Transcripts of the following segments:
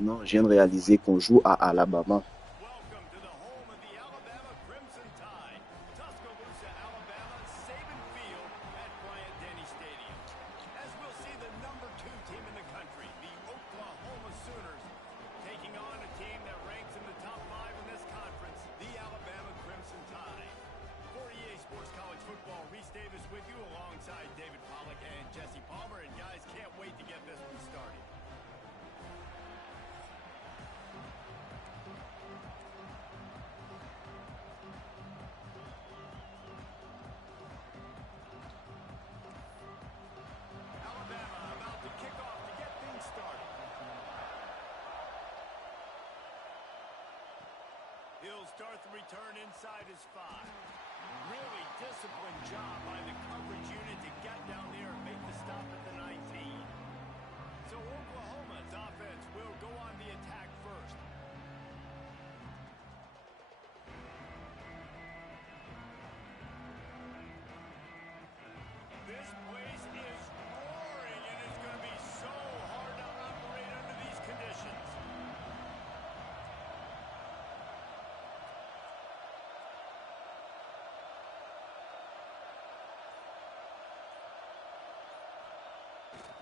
maintenant, je viens de réaliser qu'on joue à Alabama. Welcome to the home of the Alabama Crimson Tide. Tuscaloosa, Alabama, Saban Field at Bryant-Denny Stadium. As we'll see the #2 team in the country, the Oklahoma Sooners, taking on a team that ranks in the top 5 in this conference, the Alabama Crimson Tide. For EA Sports College Football, Reese Davis with you alongside David Pollack and Jesse Palmer. And guys, can't wait to get this one started. Alabama about to kick off to get things started. He'll start the return inside his 5. Really disciplined job by the coverage unit to get down there and make the stop at the 19. So Oklahoma's offense will go on the attack first. This place is roaring, and it's going to be so hard to operate under these conditions.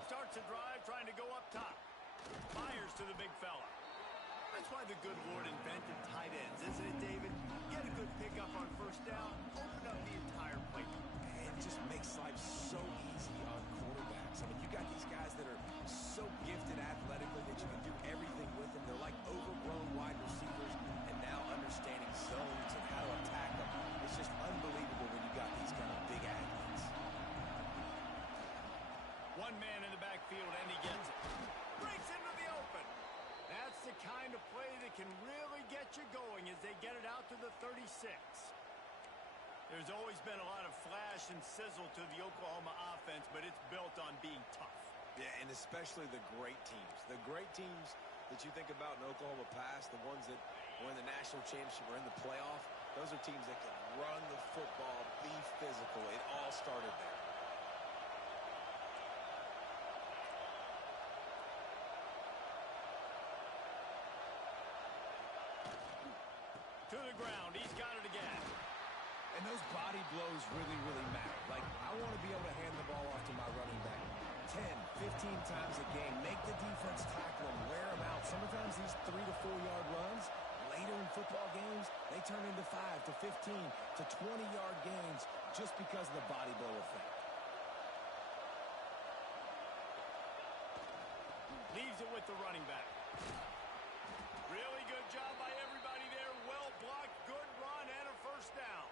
Starts a drive trying to go up top. Fires to the big fella. That's why the good Lord invented tight ends, isn't it, David? Get a good pickup on first down, open up the entire plate. It just makes life so easy on quarterbacks. I mean, you got these guys that are so gifted athletically that you can do everything with them. They're like overgrown wide receivers, and now understanding zones and how to attack them. It's just unbelievable when you got these kind of big athletes. One man in the backfield, and he gets it. Breaks into the open. That's the kind of play that can really get you going as they get it out to the 36. There's always been a lot of flash and sizzle to the Oklahoma offense, but it's built on being tough. Yeah, and especially the great teams. The great teams that you think about in Oklahoma past, the ones that won the national championship or in the playoff, those are teams that can run the football, be physical. It all started there. To the ground, he's got it again. And those body blows really, really matter. Like, I want to be able to hand the ball off to my running back 10, 15 times a game. Make the defense tackle them, wear them out. Sometimes these 3 to 4 yard runs, later in football games, they turn into 5 to 15 to 20-yard gains just because of the body blow effect. Leaves it with the running back. Really good job by everybody there. Well blocked, good run, and a first down.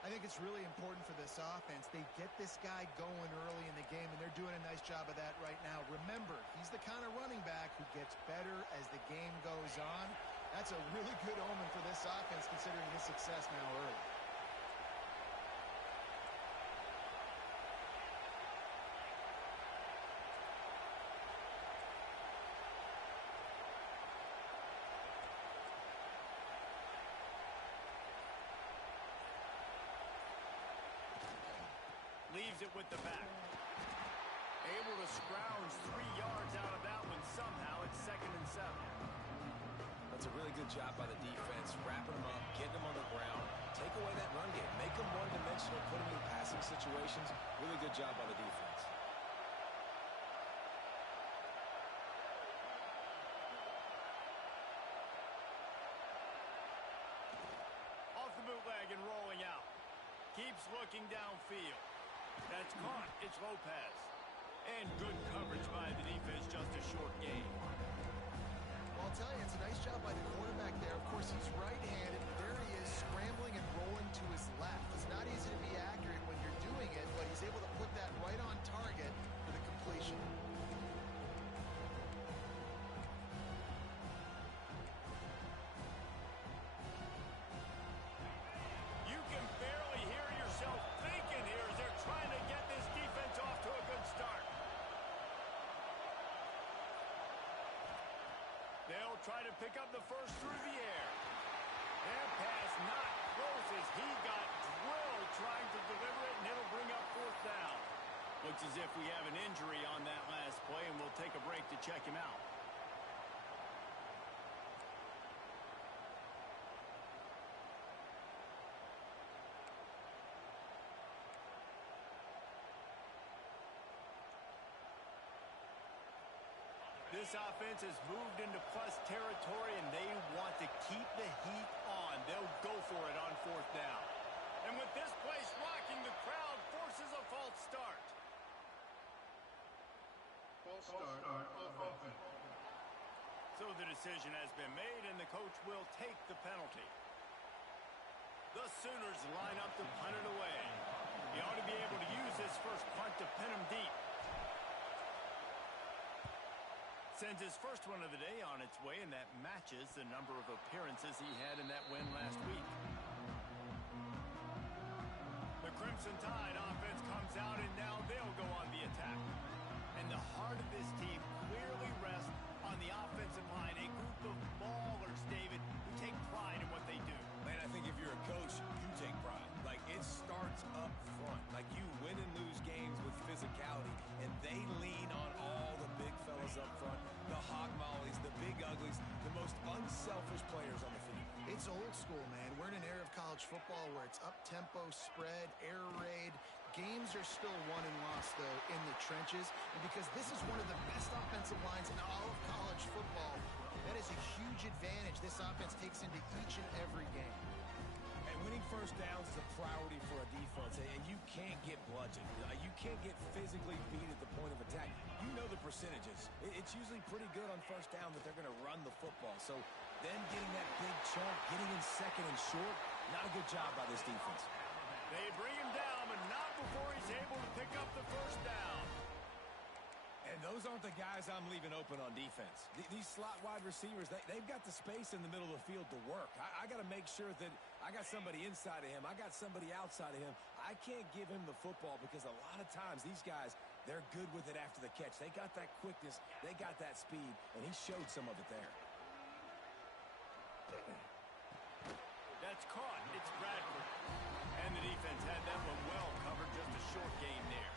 I think it's really important for this offense. They get this guy going early in the game, and they're doing a nice job of that right now. Remember, he's the kind of running back who gets better as the game goes on. That's a really good omen for this offense, considering his success now early. Leaves it with the back. Able to scrounge 3 yards out of that one somehow. It's 2nd and 7. That's a really good job by the defense, wrapping them up, getting them on the ground, take away that run game, make them one-dimensional, put them in passing situations. Really good job by the defense. Off the bootleg and rolling out. Keeps looking downfield. That's caught. It's Lopez. And good coverage by the defense, just a short gain. Well, I'll tell you, it's a nice job by the quarterback there. Of course, he's right-handed. There he is, scrambling and rolling to his left. It's not easy to be accurate when you're doing it, but he's able to put that right on target for the completion. You can barely hear yourself thinking here as they're trying to get this defense off to a good start. They'll try to pick up the first through the air. Their pass not close as he got drilled trying to deliver it, and it'll bring up 4th down. Looks as if we have an injury on that last play, and we'll take a break to check him out. This offense has moved into plus territory, and they want to keep the heat on. They'll go for it on fourth down. And with this place rocking, the crowd forces a false start. False start of offense. So the decision has been made, and the coach will take the penalty. The Sooners line up to punt it away. He ought to be able to use his first punt to pin him deep. Sends his first one of the day on its way, and that matches the number of appearances he had in that win last week. The Crimson Tide offense comes out, and now they'll go on the attack. And the heart of this team clearly rests on the offensive line, a group of ballers, David, who take pride in what they do. Man, I think if you're a coach, you take pride. Like, it starts up front. Like, you win and lose games with physicality, and they lean on all the big fellas up front, the hog mollies, the big uglies, the most unselfish players on the field. It's old school, man. We're in an era of college football where it's up-tempo, spread, air raid. Games are still won and lost, though, in the trenches. And because this is one of the best offensive lines in all of college football, that is a huge advantage this offense takes into each and every game. And winning first downs is a priority for a defense, and you can't get bludgeoned. You can't get physically beat at the point of attack. You know the percentages. It's usually pretty good on first down that they're going to run the football. So then getting that big chunk, getting in second and short, not a good job by this defense. They bring him down, but not before he's able to pick up the first down. And those aren't the guys I'm leaving open on defense. These slot wide receivers, they've got the space in the middle of the field to work. I got to make sure that I got somebody inside of him. I got somebody outside of him. I can't give him the football because a lot of times these guys, they're good with it after the catch. They got that quickness. They got that speed, and he showed some of it there. That's caught. It's Bradford. And the defense had that one well covered. Just a short gain there.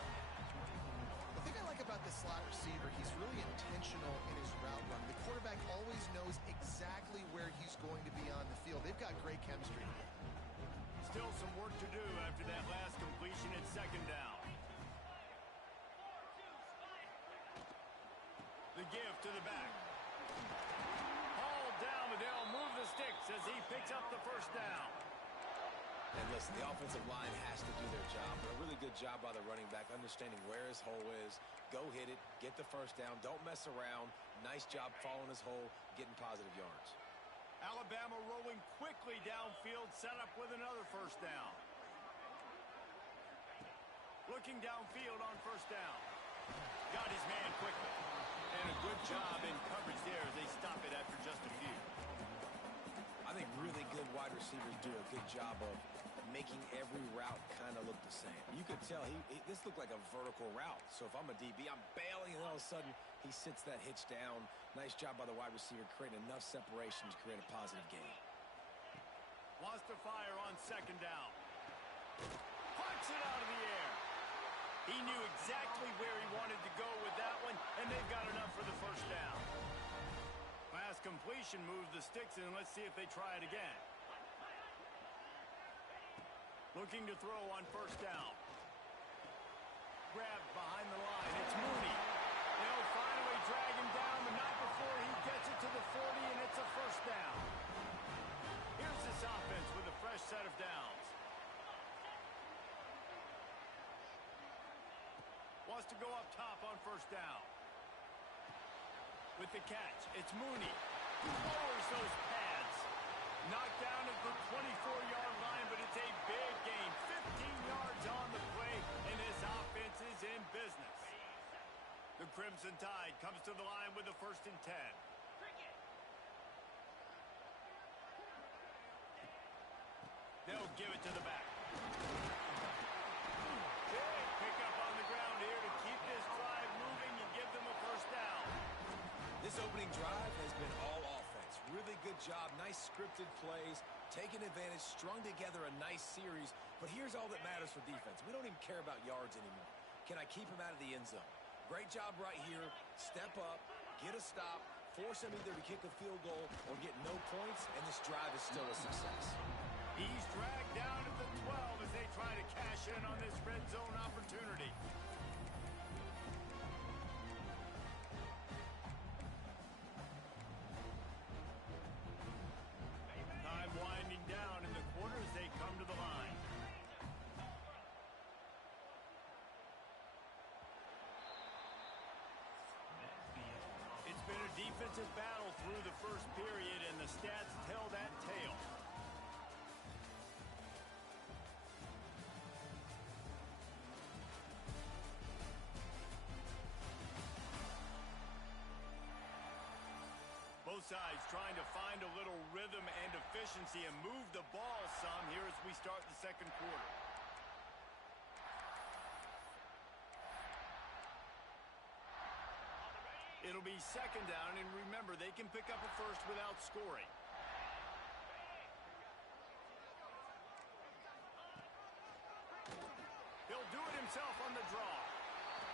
The thing I like about this slot receiver, he's really intentional in his route run. The quarterback always knows exactly where he's going to be on the field. They've got great chemistry. Still some work to do after that last completion at second down. The give to the back. Hauled down, but they'll move the sticks as he picks up the first down. And listen, the offensive line has to do their job, but a really good job by the running back, understanding where his hole is. Go hit it, get the first down, don't mess around. Nice job following his hole, getting positive yards. Alabama rolling quickly downfield, set up with another first down. Looking downfield on first down. Got his man quickly. And a good job in coverage there as they stop it after just a few. I think really good wide receivers do a good job of making every route kind of look the same. You could tell this looked like a vertical route. So if I'm a DB, I'm bailing, and all of a sudden he sits that hitch down. Nice job by the wide receiver, creating enough separation to create a positive gain. Wants to fire on second down. Parks it out of the air. He knew exactly where he wanted to go with that one, and they've got enough for the first down. Pass completion moves the sticks, and let's see if they try it again. Looking to throw on first down. Grabbed behind the line. It's Mooney. They'll finally drag him down, but not before he gets it to the 40, and it's a first down. Here's this offense with a fresh set of downs. Wants to go up top on first down. With the catch, it's Mooney. Who lowers those pads. Knocked down at the 24-yard line, but it's a big gain. 15 yards on the play, and this offense is in business. The Crimson Tide comes to the line with the 1st and 10. They'll give it to the back. Big pickup on the ground here to keep this drive moving and give them a first down. This opening drive has been all offense. Really good job, nice scripted plays, taking advantage, strung together a nice series. But here's all that matters for defense. We don't even care about yards anymore. Can I keep him out of the end zone? Great job right here. Step up, get a stop, force him either to kick a field goal or get no points, and this drive is still a success. He's dragged down at the 12 as they try to cash in on this red zone opportunity. defensive battle through the first period, and the stats tell that tale. Both sides trying to find a little rhythm and efficiency and move the ball some here as we start the second quarter. It'll be second down, and remember, they can pick up a first without scoring. He'll do it himself on the draw.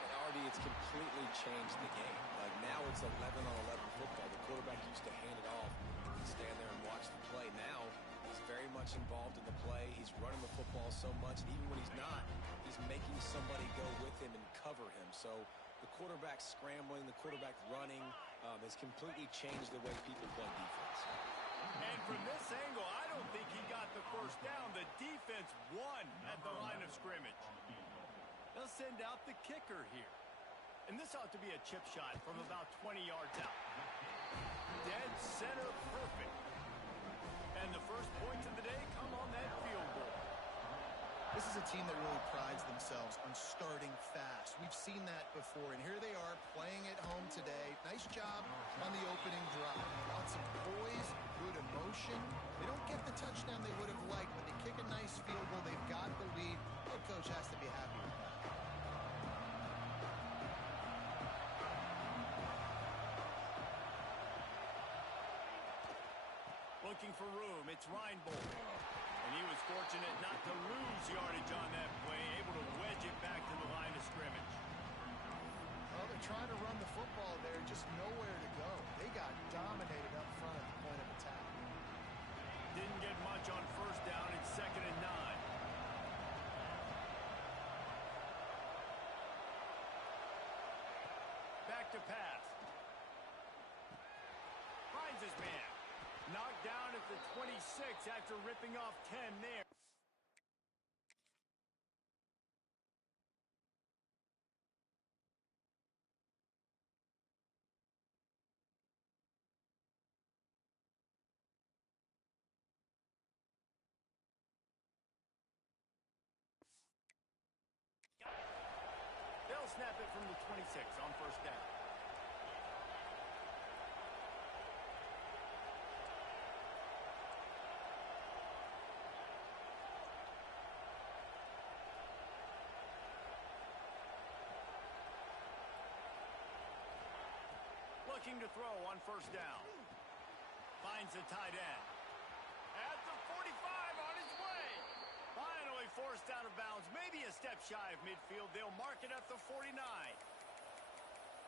And Artie, it's completely changed the game. Like now it's 11-on-11 football. The quarterback used to hand it off and stand there and watch the play. Now he's very much involved in the play. He's running the football so much. And even when he's not, he's making somebody go with him and cover him. So the quarterback scrambling, the quarterback running has completely changed the way people play defense. And from this angle, I don't think he got the first down. The defense won at the line of scrimmage. They'll send out the kicker here. And this ought to be a chip shot from about 20 yards out. Dead center perfect. And the first points of the day come on that field goal. This is a team that really prides themselves on starting fast. We've seen that before, and here they are playing at home today. Nice job on the opening drive. Lots of poise, good emotion. They don't get the touchdown they would have liked, but they kick a nice field goal. They've got the lead. Head coach has to be happy with that. Looking for room, it's Reinbold. And he was fortunate not to lose yardage on that play, able to wedge it back to the line of scrimmage. Well, they're trying to run the football there, just nowhere to go. They got dominated up front at the point of attack. Didn't get much on first down. It's 2nd and 9. Back to pass. Finds his man. Knocked down at the 26 after ripping off 10 there. They'll snap it from the 26 on first down. Looking to throw on first down. Finds the tight end. At the 45 on his way. Finally forced out of bounds. Maybe a step shy of midfield. They'll mark it at the 49.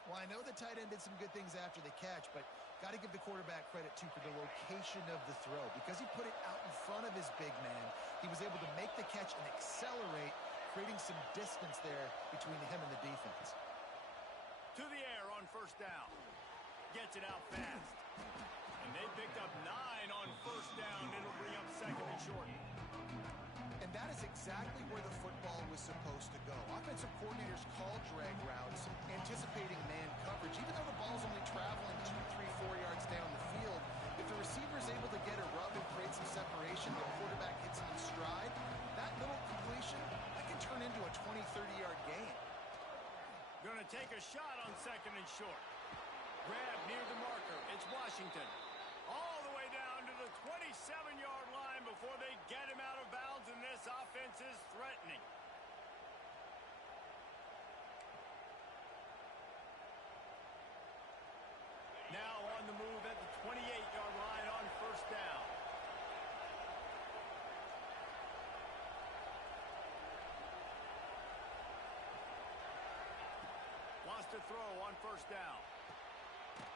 Well, I know the tight end did some good things after the catch, but got to give the quarterback credit, too, for the location of the throw. Because he put it out in front of his big man, he was able to make the catch and accelerate, creating some distance there between him and the defense. To the air on first down. Gets it out fast. And they picked up 9 on first down. It'll bring up 2nd and short. And that is exactly where the football was supposed to go. Offensive coordinators call drag routes, anticipating man coverage. Even though the ball's only traveling 2, 3, 4 yards down the field, if the receiver is able to get a rub and create some separation, the quarterback hits it in stride, that little completion, that can turn into a 20, 30-yard gain. Going to take a shot on 2nd and short. Grab near the marker. It's Washington. All the way down to the 27-yard line before they get him out of bounds, and this offense is threatening. Now on the move at the 28-yard line on first down. Wants to throw on first down.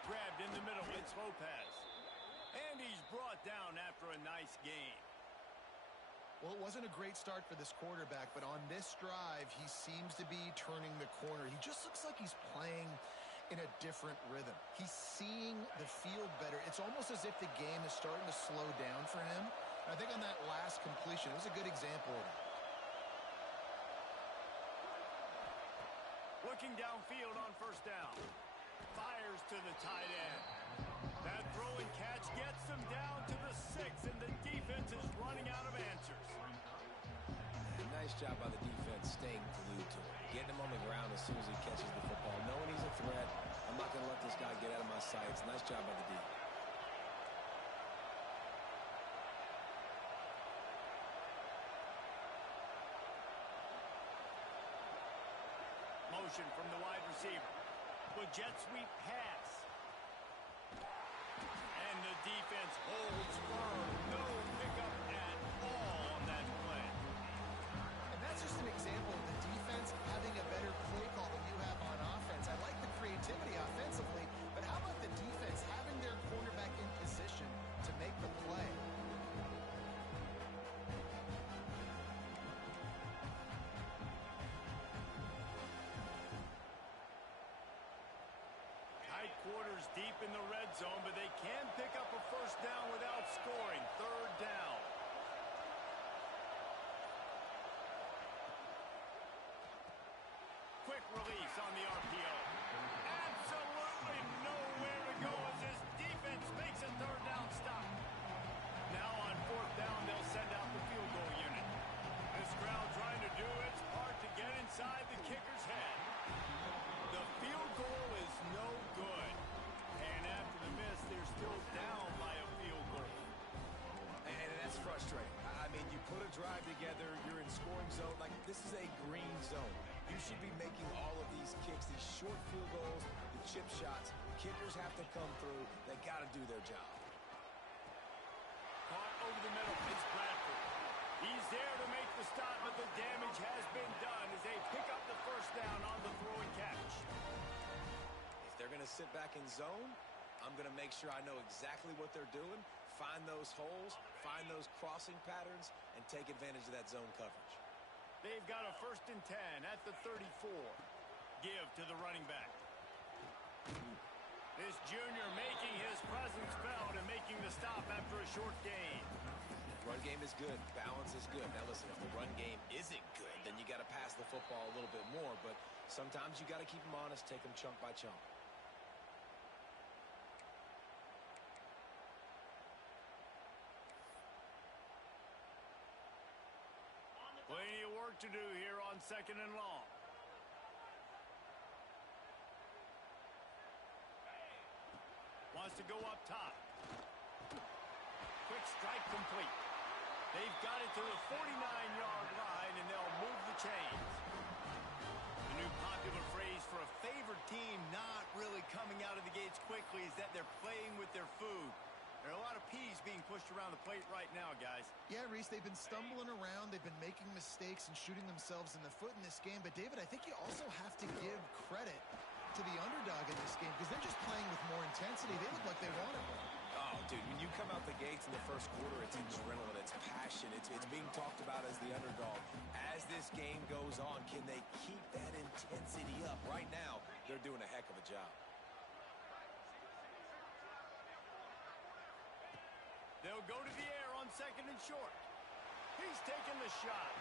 Grabbed in the middle, it's Lopez. And he's brought down after a nice gain. Well, it wasn't a great start for this quarterback, but on this drive, he seems to be turning the corner. He just looks like he's playing in a different rhythm. He's seeing the field better. It's almost as if the game is starting to slow down for him. And I think on that last completion, it was a good example of it. Looking downfield on first down. Fires to to the tight end. That throw and catch gets them down to the 6, and the defense is running out of answers. Nice job by the defense staying glued to it. Getting him on the ground as soon as he catches the football. Knowing he's a threat, I'm not going to let this guy get out of my sights. Nice job by the D. Motion from the wide receiver. With jet sweep pass. And the defense holds firm. No pickup at all on that play. And that's just an example of the defense having a better play call than you have on offense. I like the creativity offensively, but how about the defense having their cornerback in position to make the play? Tight quarters deep in the red zone, but they can pick up a first down without scoring. Third down. Quick release on the RPO. Absolutely nowhere to go as his defense makes a third down stop. Now on fourth down, they'll send out the field goal unit. This crowd trying to do its part to get inside the kicker's head. The field goal is no good. And after the miss, they're still down by a field goal. And that's frustrating. I mean, you put a drive together, you're in scoring zone. Like, this is a green zone. You should be making all of these kicks, these short field goals, the chip shots. Kickers have to come through. They got to do their job. Caught over the middle. It's Bradford. He's there to make the stop, but the damage has been done as they pick up the first down on the throw and catch. If they're going to sit back in zone, I'm going to make sure I know exactly what they're doing, find those holes, find those crossing patterns, and take advantage of that zone coverage. They've got a 1st and 10 at the 34. Give to the running back. This junior making his presence felt and making the stop after a short gain. Run game is good. Balance is good. Now listen, if the run game isn't good, then you got to pass the football a little bit more. But sometimes you got to keep them honest, take them chunk by chunk. Plenty of work to do here on 2nd and long. Wants to go up top. Quick strike complete. They've got it to the 49-yard line, and they'll move the chains. The new popular phrase for a favored team not really coming out of the gates quickly is that they're playing with their food. There are a lot of peas being pushed around the plate right now, guys. Yeah, Reese, they've been stumbling around. They've been making mistakes and shooting themselves in the foot in this game. But, David, I think you also have to give credit to the underdog in this game because they're just playing with more intensity. They look like they want it more. Oh, dude, when you come out the gates in the first quarter, it's adrenaline, it's passion, it's being talked about as the underdog. As this game goes on, can they keep that intensity up? Right now, they're doing a heck of a job. They'll go to the air on 2nd and short. He's taking the shot.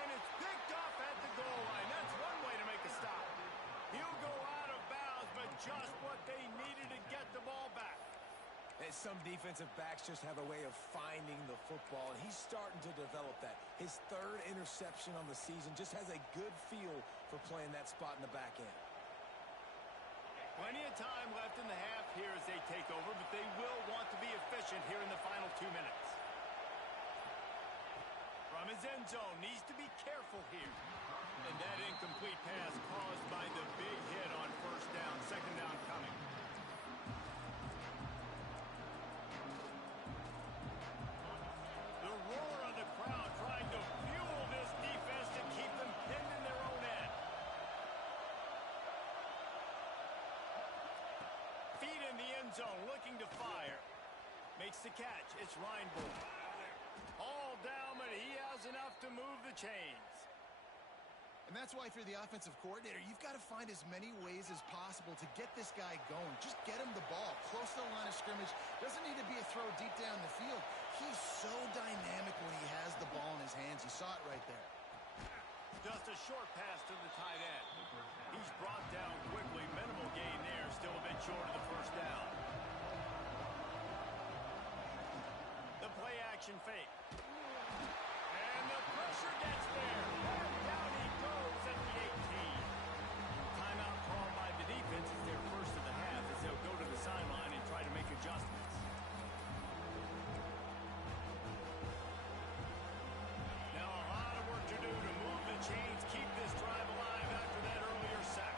And it's picked off at the goal line. That's one way to make a stop. He'll go out of bounds, but just what they needed to get the ball back. And some defensive backs just have a way of finding the football, and he's starting to develop that. His 3rd interception on the season just has a good feel for playing that spot in the back end. Plenty of time left in the half here as they take over, but they will want to be efficient here in the final 2 minutes. From his end zone, needs to be careful here. And that incomplete pass caused by the big hit on 1st down, 2nd down coming. The roar of the crowd trying to fuel this defense to keep them pinned in their own end. Feet in the end zone, looking to fire. Makes the catch. It's Reinbold. All down, but he has enough to move the chains. And that's why if you're the offensive coordinator, you've got to find as many ways as possible to get this guy going. Just get him the ball close to the line of scrimmage. Doesn't need to be a throw deep down the field. He's so dynamic when he has the ball in his hands. You saw it right there. Just a short pass to the tight end. He's brought down quickly. Minimal gain there. Still a bit short. play-action fake. And the pressure gets there. And down he goes at the 18. Timeout called by the defense is their first of the half as they'll go to the sideline and try to make adjustments. Now a lot of work to do to move the chains, keep this drive alive after that earlier sack.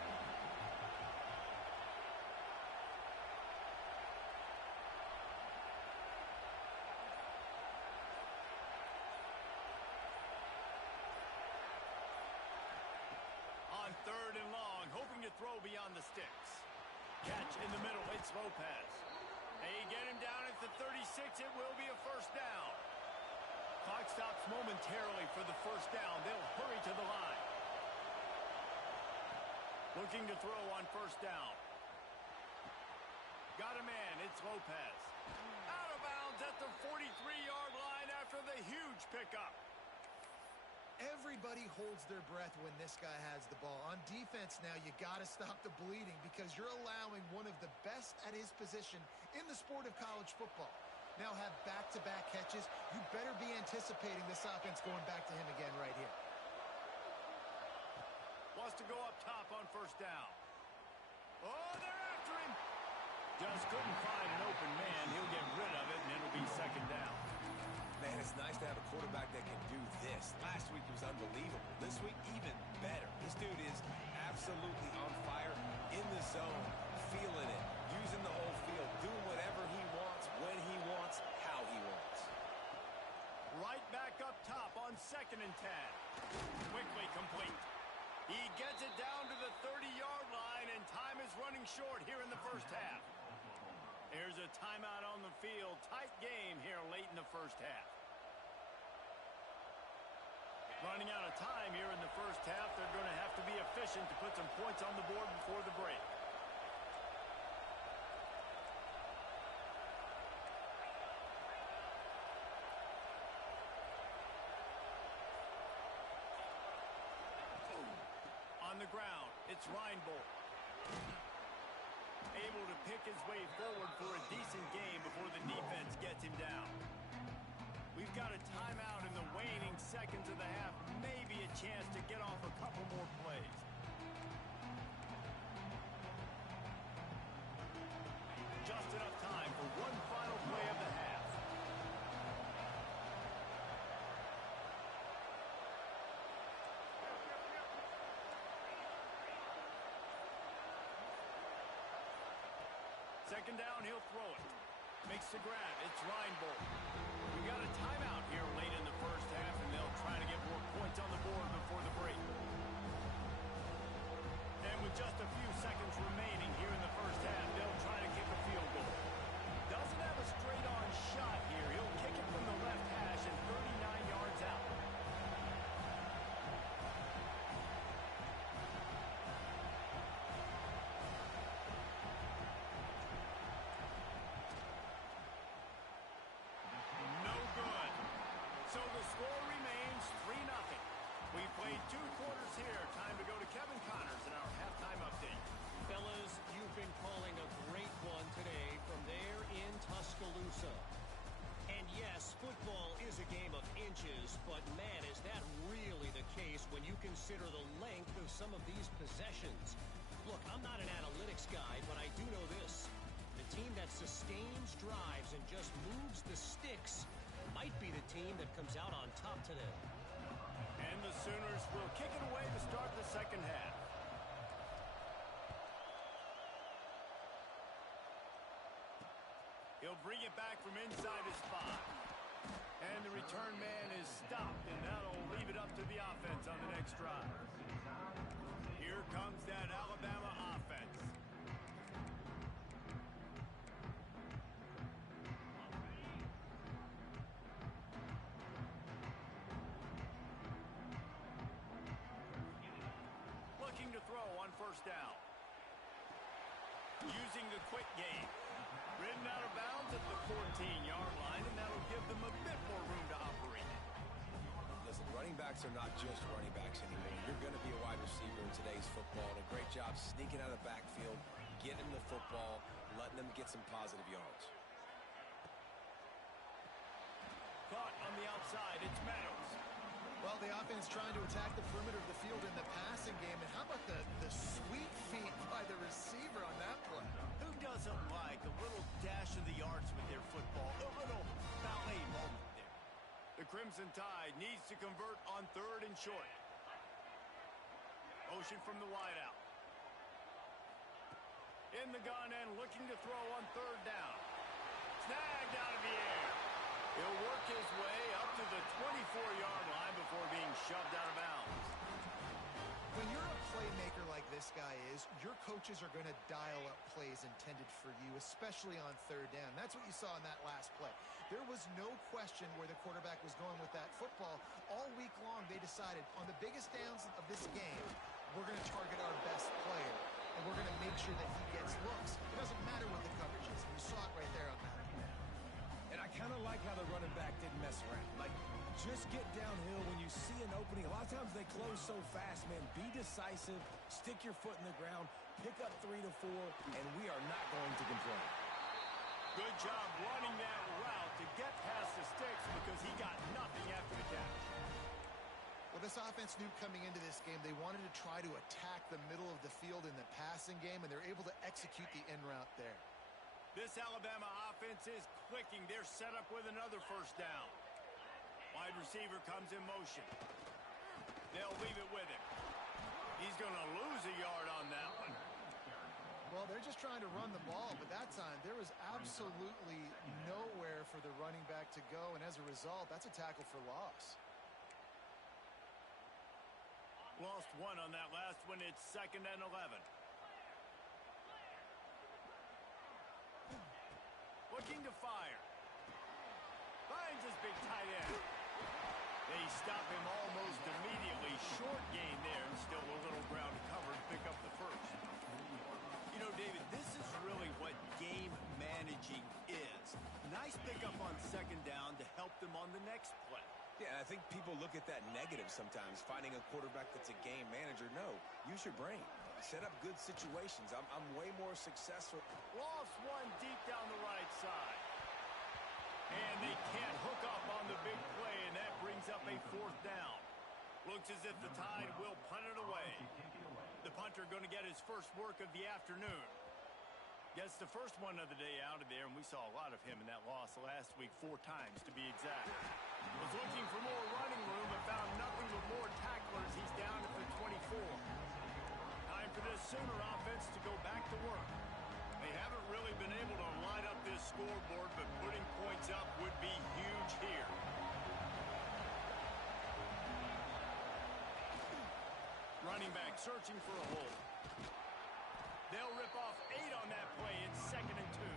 On 3rd and long, hoping to throw beyond the sticks. Catch in the middle, it's Lopez. They get him down at the 36, it will be a first down. Clock stops momentarily for the first down. They'll hurry to the line. Looking to throw on first down. Got a man, it's Lopez. Out of bounds at the 43-yard line after the huge pickup. Everybody holds their breath when this guy has the ball. On defense now, you got to stop the bleeding because you're allowing one of the best at his position in the sport of college football. Now have back-to-back catches. You better be anticipating this offense going back to him again right here. Wants to go up top on first down. Oh, they're after him. Just couldn't find an open man. He'll get rid of it, and it'll be second down. Man, it's nice to have a quarterback that can do this. Last week was unbelievable. This week, even better. This dude is absolutely on fire, in the zone, feeling it, using the whole field, doing whatever he wants, when he wants, how he wants. Right back up top on 2nd and 10. Quickly complete. He gets it down to the 30-yard line, and time is running short here in the first half. There's a timeout on the field. Tight game here late in the first half. Running out of time here in the first half. They're going to have to be efficient to put some points on the board before the break. On the ground, it's Reinbold. Able to pick his way forward for a decent game before the defense gets him down. We've got a timeout in the waning seconds of the half. Maybe a chance to get off a couple more plays. Just enough time for one final play of the half. Second down, he'll throw it. Makes the grab. It's Reinbold. We got a timeout here late in the first half, and they'll try to get more points on the board before the break. And with just a few seconds remaining here in the first half, they'll try to kick a field goal. Doesn't have a straight-on shot here. He'll kick it from the left hash and 39 yards out. So the score remains 3-0. We played 2 quarters here. Time to go to Kevin Connors in our halftime update. Fellas, you've been calling a great one today from there in Tuscaloosa. And yes, football is a game of inches, but man, is that really the case when you consider the length of some of these possessions. Look, I'm not an analytics guy, but I do know this. The team that sustains drives and just moves the sticks might be the team that comes out on top today. And the Sooners will kick it away to start the second half. He'll bring it back from inside his spot. And the return man is stopped, and that'll leave it up to the offense on the next drive. Here comes that Alabama offense. Looking to throw on first down. Using the quick game. Ridden out of bounds at the 14-yard line, and that'll give them a bit more room to operate. Listen, running backs are not just running backs anymore. You're going to be a wide receiver in today's football. And a great job sneaking out of the backfield, getting the football, letting them get some positive yards. Clock on the outside. It's Meadows. Well, the offense trying to attack the perimeter of the field in the passing game. And how about the sweet feet by the receiver on that play? Who doesn't like a little dash of the arts with their football? A little ballet moment there. The Crimson Tide needs to convert on 3rd and short. Motion from the wideout. In the gun and looking to throw on 3rd down. Snagged out of the air. He'll work his way up to the 24-yard line before being shoved out of bounds. When you're a playmaker like this guy is, your coaches are going to dial up plays intended for you, especially on 3rd down. That's what you saw in that last play. There was no question where the quarterback was going with that football. All week long, they decided on the biggest downs of this game, we're going to target our best player, and we're going to make sure that he gets looks. It doesn't matter what the coverage is. You saw it right there on that. And I kind of like how the running back didn't mess around. Like, just get downhill when you see an opening. A lot of times they close so fast, man. Be decisive, stick your foot in the ground, pick up 3 to 4, and we are not going to complain. Good job running that route to get past the sticks because he got nothing after the catch. Well, this offense knew coming into this game they wanted to try to attack the middle of the field in the passing game, and they're able to execute the in route there. This Alabama offense is clicking. They're set up with another 1st down. Wide receiver comes in motion. They'll leave it with him. He's going to lose a yard on that one. Well, they're just trying to run the ball, but that time there was absolutely nowhere for the running back to go, and as a result, that's a tackle for loss. Lost 1 on that last one. It's 2nd and 11. Looking to fire. Finds his big tight end. They stop him almost immediately. Short gain there, and still a little ground to cover to pick up the 1st. You know, David, this is really what game managing is. Nice pickup on 2nd down to help them on the next play. Yeah, I think people look at that negative sometimes, finding a quarterback that's a game manager. No, use your brain. Set up good situations. I'm way more successful. Lost 1 deep down the right side. And they can't hook up on the big play, and that brings up a 4th down. Looks as if the Tide will punt it away. The punter going to get his first work of the afternoon. Gets the first one of the day out of there, and we saw a lot of him in that loss last week, 4 times to be exact. Was looking for more running room, but found nothing but more tacklers. He's down at the 24. Time for this Sooner offense to go back to work. They haven't really been able to light up this scoreboard, but putting points up would be huge here. Running back searching for a hole. They'll rip off 8 on that play. It's 2nd and 2.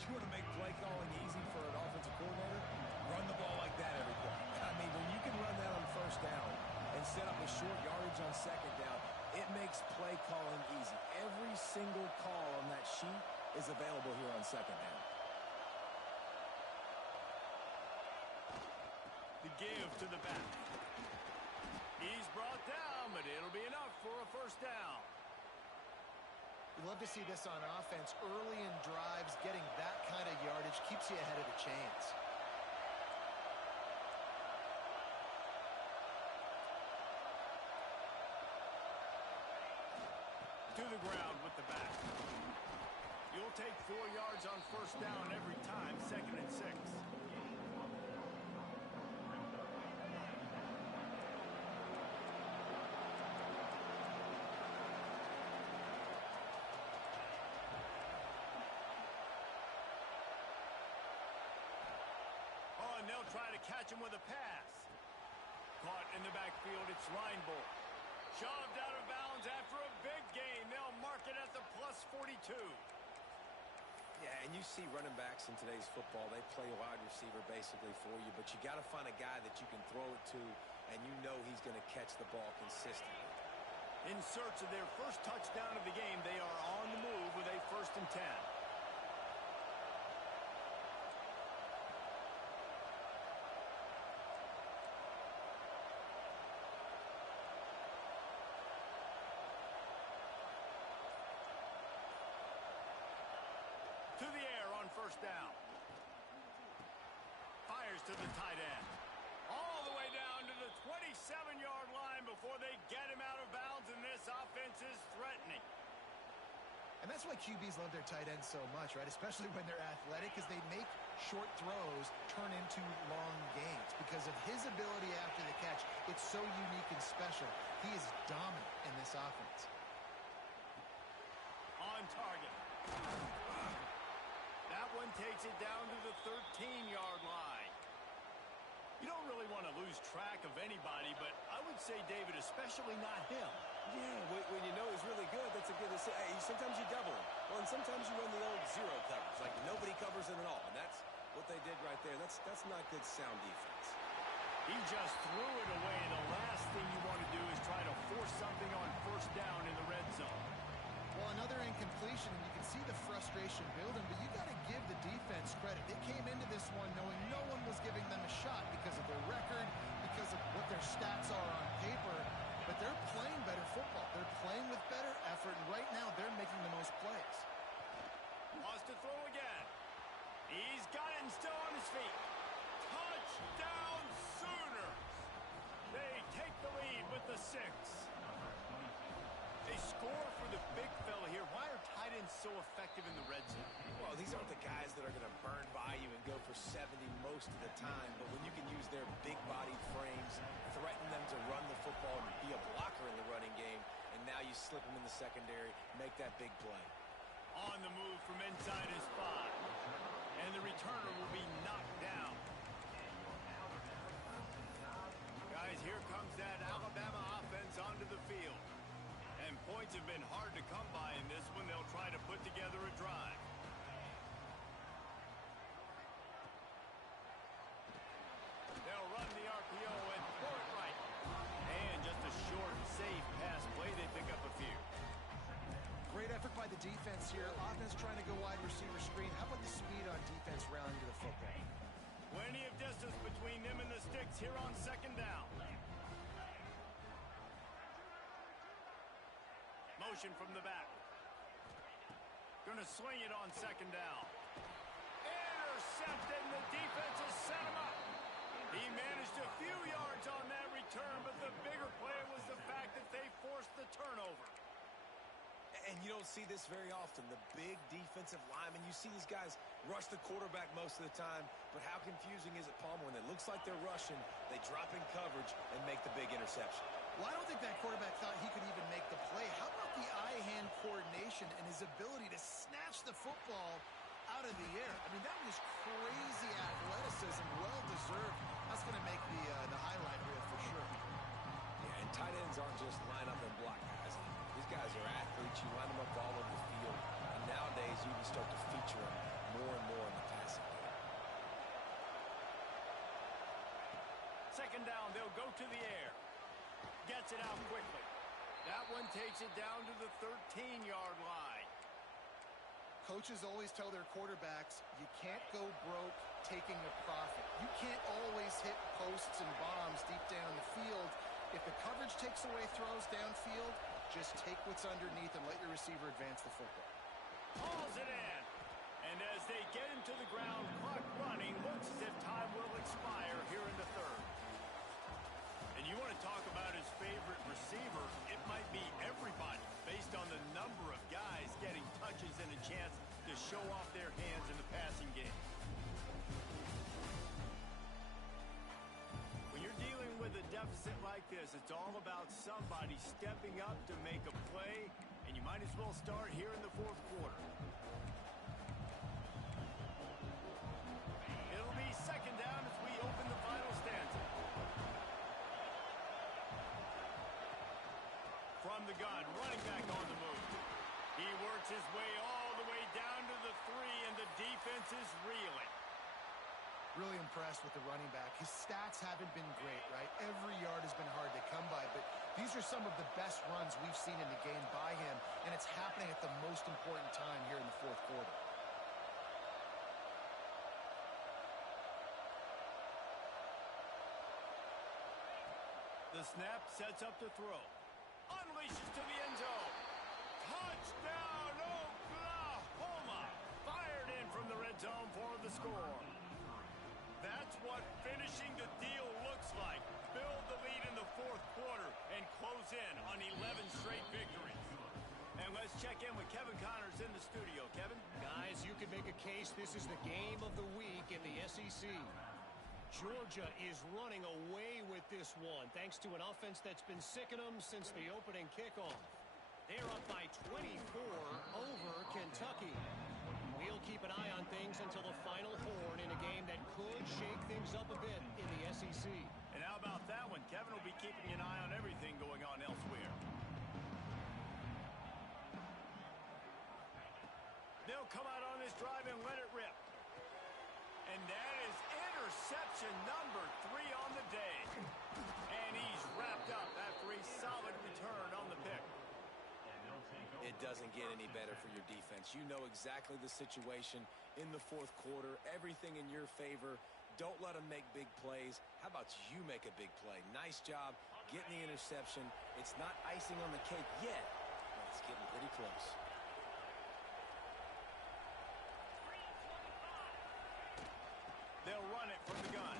You want to make play calling easy for an offensive coordinator? Run the ball like that every play. I mean, when you can run that on 1st down and set up a short yardage on 2nd down, it makes play calling easy. Every single call on that sheet is available here on 2nd down. The give to the back. He's brought down, but it'll be enough for a 1st down. You love to see this on offense. Early in drives, getting that kind of yardage keeps you ahead of the chains. To the ground with the back. You'll take 4 yards on 1st down every time, 2nd and 6. And they'll try to catch him with a pass. Caught in the backfield, it's Linebull. Shoved out of bounds after a big gain. They'll mark it at the plus 42. Yeah, and you see running backs in today's football, they play wide receiver basically for you, but you got to find a guy that you can throw it to, and you know he's going to catch the ball consistently. In search of their first touchdown of the game, they are on the move with a 1st and 10. To the air on 1st down. Fires fires to the tight end. All the way down to the 27-yard line before they get him out of bounds, and this offense is threatening. And that's why QBs love their tight ends so much, right? Especially when they're athletic, because they make short throws turn into long gains. Because of his ability after the catch, it's so unique and special. He is dominant in this offense. On target. That one takes it down to the 13-yard line. You don't really want to lose track of anybody, but I would say, David, especially not him. Yeah, when you know he's really good, that's a good to say. Hey, sometimes you double him. Well, and sometimes you run the old zero coverage, like nobody covers him at all. And that's what they did right there. That's not good sound defense. He just threw it away. The last thing you want to do is try to force something on first down in the red zone. Well, another incompletion, and you can see the frustration building, but you got to give the defense credit. They came into this one knowing no one was giving them a shot because of their record, because of what their stats are on paper, but they're playing better football. They're playing with better effort, and right now they're making the most plays. Wants to throw again. He's got it and still on his feet. Touchdown Sooners! They take the lead with the 6. They score for the big fella here. Why are tight ends so effective in the red zone? Well, these aren't the guys that are going to burn by you and go for 70 most of the time, but when you can use their big-bodied frames, threaten them to run the football and be a blocker in the running game, and now you slip them in the secondary, make that big play. On the move from inside his 5. And the returner will be knocked down. Guys, here comes that Alabama offense onto the field. And points have been hard to come by in this one. They'll try to put together a drive. They'll run the RPO and throw it right. And just a short, safe pass play. They pick up a few. Great effort by the defense here. Offense trying to go wide receiver screen. How about the speed on defense rallying to the football? Plenty of distance between them and the sticks here on second down. Motion from the back. Gonna swing it on second down. Intercepted, and the defense has set him up. He managed a few yards on that return, but the bigger play was the fact that they forced the turnover. And you don't see this very often. The big defensive linemen, you see these guys rush the quarterback most of the time, but how confusing is it, Palmer, when it looks like they're rushing, they drop in coverage and make the big interception? Well, I don't think that quarterback thought he could even make the play. How about the eye-hand coordination and his ability to snatch the football out of the air? I mean, that was crazy athleticism, well-deserved. That's going to make the highlight reel for sure. Yeah, and tight ends aren't just line up and block guys. These guys are athletes. You line them up all over the field. And nowadays, you can start to feature them more and more in the passing game. Second down, they'll go to the air. Gets it out quickly. That one takes it down to the 13-yard line. Coaches always tell their quarterbacks, you can't go broke taking a profit. You can't always hit posts and bombs deep down the field. If the coverage takes away throws downfield, just take what's underneath and let your receiver advance the football. Hauls it in. And as they get him to the ground, clock running, looks as if time will expire here in the third. And you want to talk about his favorite receiver, it might be everybody, based on the number of guys getting touches and a chance to show off their hands in the passing game. When you're dealing with a deficit like this, it's all about somebody stepping up to make a play, and you might as well start here in the fourth quarter. It'll be second down as we open the final stanza. From the gun, running back on the move. He works his way all the way down to the 3, and the defense is reeling. Really impressed with the running back. His stats haven't been great, right? Every yard has been hard to come by, but these are some of the best runs we've seen in the game by him, and it's happening at the most important time here in the fourth quarter. The snap sets up the throw. Unleashes to the end zone. Touchdown, Oklahoma! Fired in from the red zone for the score. That's what finishing the deal looks like. Build the lead in the fourth quarter and close in on 11 straight victories. And let's check in with Kevin Connors in the studio. Kevin? Guys, you could make a case this is the game of the week in the SEC. Georgia is running away with this one, thanks to an offense that's been sicking them since the opening kickoff. They're up by 24 over Kentucky. We'll keep an eye on things until the final horn in a game that could shake things up a bit in the SEC. And how about that one? Kevin will be keeping an eye on everything going on elsewhere. They'll come out on this drive and let it rip. And that is interception number 3 on the day. And he's wrapped up after a solid return on the pick. It doesn't get any better for your defense. You know exactly the situation in the fourth quarter. Everything in your favor. Don't let them make big plays. How about you make a big play? Nice job getting the interception. It's not icing on the cake yet, but it's getting pretty close. They'll run it from the gun.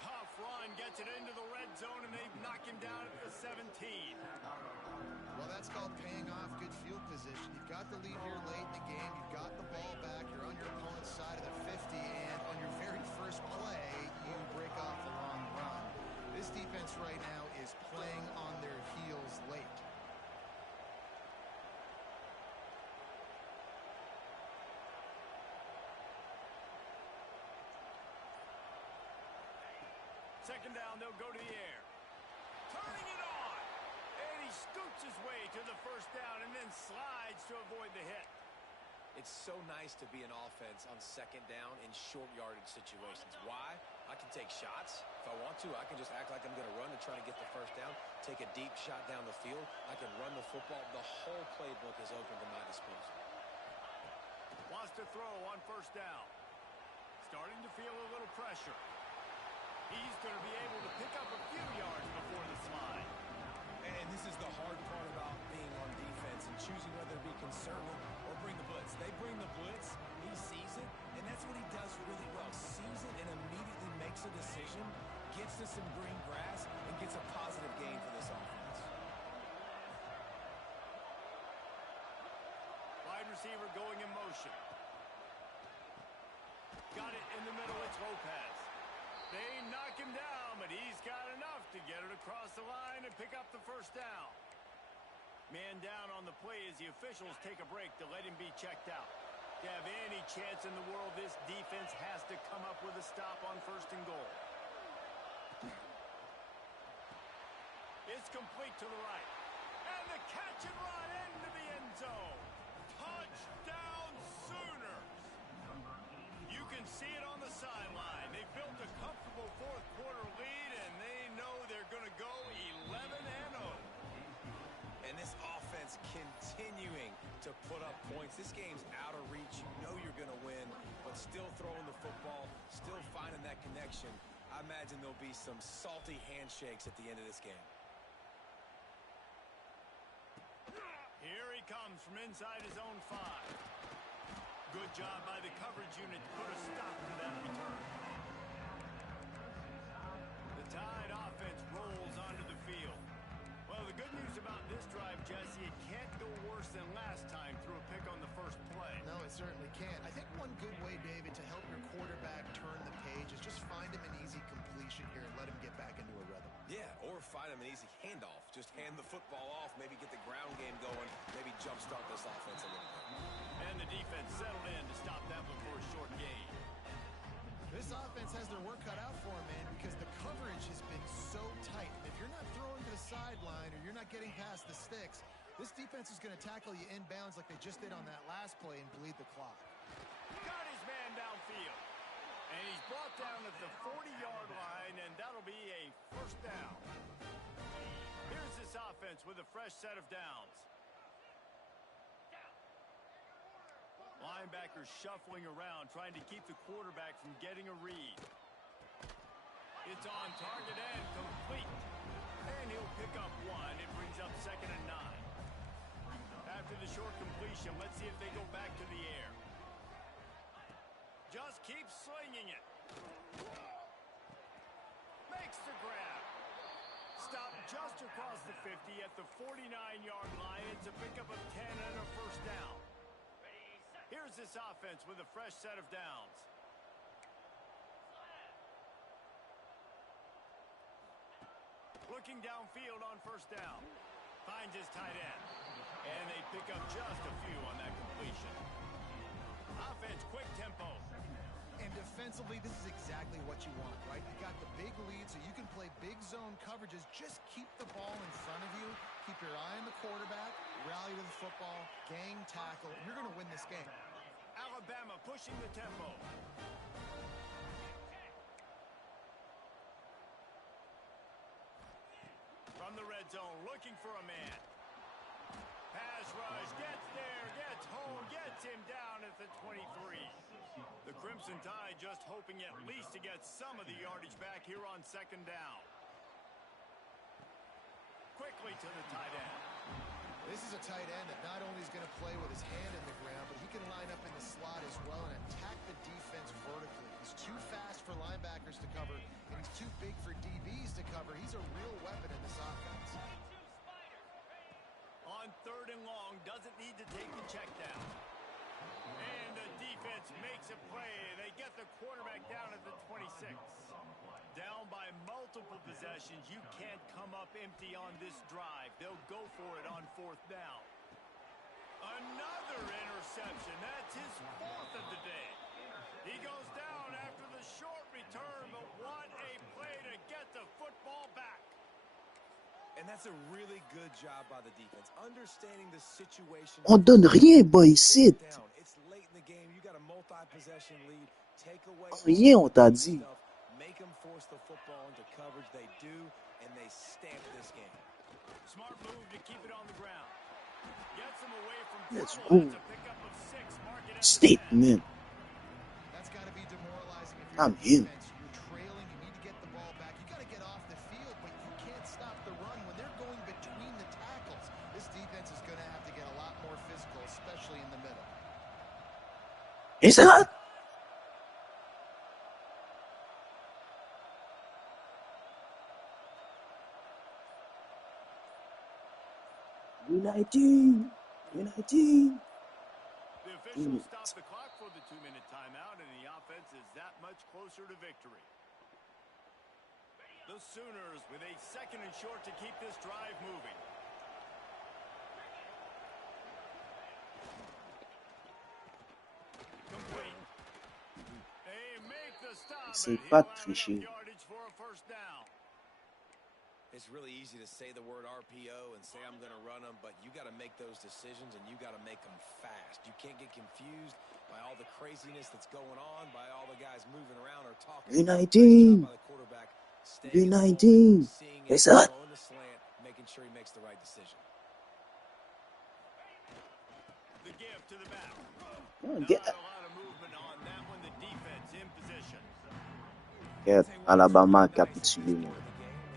Tough run, gets it into the red zone, and they knock him down at the 17. Well, that's called paying off good field position. You've got the lead here late in the game. You've got the ball back. You're on your opponent's side of the 50, and on your very first play, you break off a long run. This defense right now is playing on their heels late. Second down, they'll go to the air. Turning it on. And he scoots his way to the first down and then slides to avoid the hit. It's so nice to be an offense on second down in short yardage situations. Why? I can take shots. If I want to, I can just act like I'm going to run and try to get the first down, take a deep shot down the field. I can run the football. The whole playbook is open to my disposal. Wants to throw on first down. Starting to feel a little pressure. He's going to be able to pick up a few yards before the slide. And this is the hard part about being on defense and choosing whether to be conservative or bring the blitz. They bring the blitz, he sees it, and that's what he does really well. Sees it and immediately makes a decision, gets to some green grass, and gets a positive gain for this offense. Wide receiver going in motion. Got it in the middle, it's Lopez. They knock him down, but he's got enough to get it across the line and pick up the first down. Man down on the play as the officials take a break to let him be checked out. To have any chance in the world, this defense has to come up with a stop on first and goal. It's complete to the right. And the catch and run into the end zone. Touchdown Sooners! You can see it on the sideline. They built a comfortable fourth quarter lead, and they know they're going to go 11-0. And this offense continuing to put up points. This game's out of reach. You know you're going to win, but still throwing the football, still finding that connection. I imagine there'll be some salty handshakes at the end of this game. Here he comes from inside his own 5. Good job by the coverage unit to put a stop to that return. The Tide offense rolls onto the field. Well, the good news about this drive, Jesse, it can't go worse than last time through a pick on the first play. No, it certainly can't. I think one good way, David, to help your quarterback turn the page is just find him an easy completion here and let him get back into a rhythm. Yeah, or find him an easy handoff. Just hand the football off, maybe get the ground game going, maybe jumpstart this offense a little bit. And the defense settled in to stop that one for a short gain. This offense has their work cut out for them, man, because the coverage has been so tight. If you're not throwing to the sideline or you're not getting past the sticks, this defense is going to tackle you inbounds like they just did on that last play and bleed the clock. Got his man downfield. And he's brought down at the 40-yard line, and that'll be a first down. Here's this offense with a fresh set of downs. Linebackers shuffling around, trying to keep the quarterback from getting a read. It's on target and complete. And he'll pick up 1. It brings up 2nd and 9. After the short completion, let's see if they go back to the air. Just keep slinging it. Makes the grab. Stop just across the 50 at the 49-yard line. It's a pickup of 10 and a first down. Here's this offense with a fresh set of downs. Looking downfield on first down. Finds his tight end. And they pick up just a few on that completion. Offense, quick tempo. And defensively, this is exactly what you want, right? You got the big lead, so you can play big zone coverages. Just keep the ball in front of you. Keep your eye on the quarterback. Rally to the football. Gang tackle. You're going to win this game. Alabama pushing the tempo. From the red zone, looking for a man. Pass rush, gets there, gets home, gets him down at the 23. The Crimson Tide just hoping at least to get some of the yardage back here on second down. Quickly to the tight end. This is a tight end that not only is going to play with his hand in the ground, but he can line up in the slot as well and attack the defense vertically. He's too fast for linebackers to cover, and he's too big for DBs to cover. He's a real weapon in this offense. On third and long, doesn't need to take the check down. And the defense makes a play. They get the quarterback down at the 26. Down by multiple possessions. You can't come up empty on this drive. They'll go for it on fourth down. Another interception. That's his fourth of the day. He goes down after the short return, but what a play to get the football back. And that's a really good job by the defense, understanding the situation. On donne rien, boy, ici. It's late in the game. You got a multi-possession lead. Take away Rien, on t'a dit. Make them force the football into coverage. They do, and they stamp this game. Smart move to keep it on the ground. Gets him away from Let's trouble. go. That's a pickup of 6. Mark it at the 10. Statement. That's got to be demoralizing if I'm you're him. defense. You're trailing. You need to get the ball back. You got to get off the field, but you can't stop the run when they're going between the tackles. This defense is going to have to get a lot more physical, especially in the middle. Is that? United. The officials stop the clock for the 2-minute timeout, and the offense is that much closer to victory. The Sooners with a second and short to keep this drive moving. Complete. They make the stop. C'est and pas he'll have tricher. enough yardage for a first down. It's really easy to say the word RPO and say I'm going to run them, but you got to make those decisions, and you got to make them fast. You can't get confused by all the craziness that's going on, by all the guys moving around or talking. United. Nice job by the quarterback, staying in the moment, United. seeing it, Is that? throwing the slant, making sure he makes the right decision. The give to the back. Oh, Not get- a lot of movement on that one. The defense in position. Regarde, Alabama a capitulé, moi.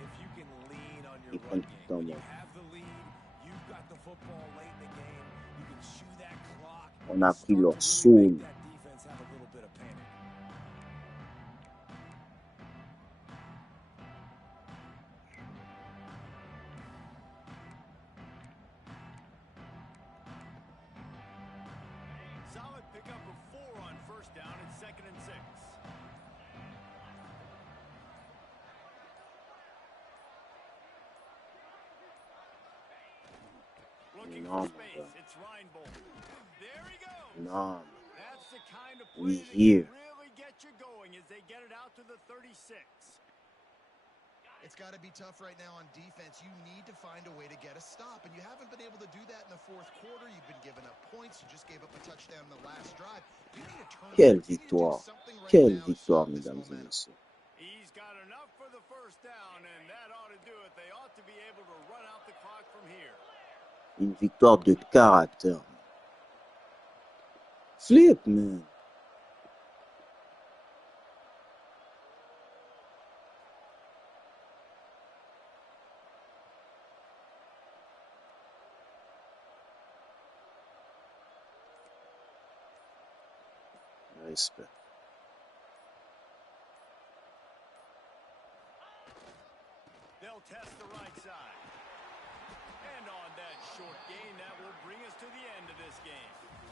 If you can lean on your Ils run prennent tout game, le temps, when you moi. have the lead, you've got the football late in the game, you can chew that clock. On a pris start leur to really soul. make that defense have a little bit of panic. Solid pickup of 4 on first down and 2nd and 6. Looking No, for space. It's Reinbold. There he goes. Non, That's the kind of We play that here. can really get you going as they get it out to the 36. It's got to be tough right now on defense. You need to find a way to get a stop, and you haven't been able to do that in the fourth quarter. You've been giving up points. You just gave up a touchdown in the last drive. You need to turn Quelle it. You need to do victoire. something right Quelle now to victoire, stop this mesdames et momentum. messieurs. He's got enough for the first down, and that ought to do it. They ought to be able to run out the clock from here. Une victoire de caractère. Flip, man. Respect. They'll test the right side. And on that short gain, that will bring us to the end of this game.